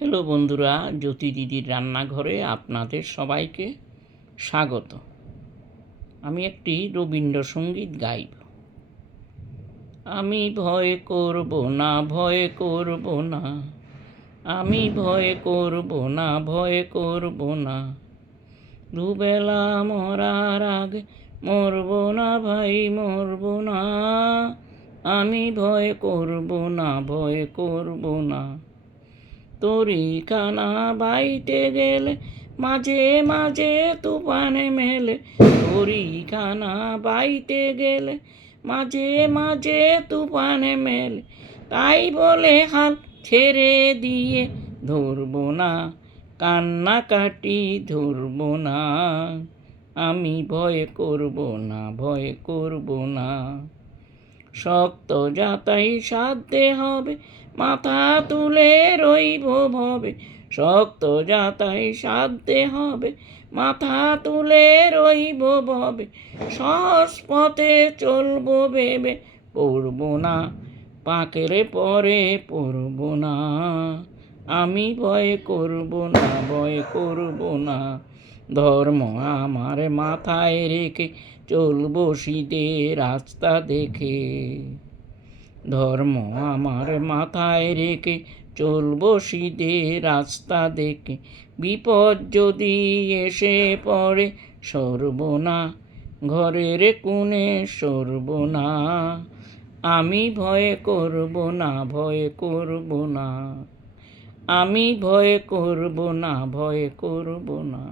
Hello বন্ধুরা, জ্যোতি দিদির রান্নাঘরে আপনাদের সবাইকে স্বাগত। আমি একটি রবীন্দ্রসঙ্গীত গাইব। আমি ভয় করব না, ভয় করব না, আমি ভয় করব না, ভয় করব না, দুবেলা মরার আগে মরব না ভাই, মরব না, আমি ভয় করব না, ভয় করব না। তরিখানা বাইতে গেলে মাঝে মাঝে তুফানে মেলে, তরিখানা বাইতে গেলে মাঝে মাঝে তুফানে মেলে, তাই বলে হাল ছেড়ে দিয়ে ধরব না, কান্নাকাটি ধরব না, আমি ভয় করব না, ভয় করব না। শক্ত যাতাই সাধতে হবে, মাথা তুলে রইব ভবে, শক্ত যাতাই সাধতে হবে, মাথা তুলে রইব ভবে, সহজ পথে চলব ভেবে পড়ব না, পাকের পরে পড়ব না, আমি ভয় করব না, ভয় করব না। ধর্ম আমার মাথায় রেখে চলব সিধে রাস্তা দেখে, ধর্ম আমার মাথায় রেখে চলব সিধে রাস্তা দেখে, বিপদ যদি এসে পড়ে সরব না, ঘরের কোণে সরব না, আমি ভয় করব না, ভয় করব না, আমি ভয় করব না, ভয় করব না।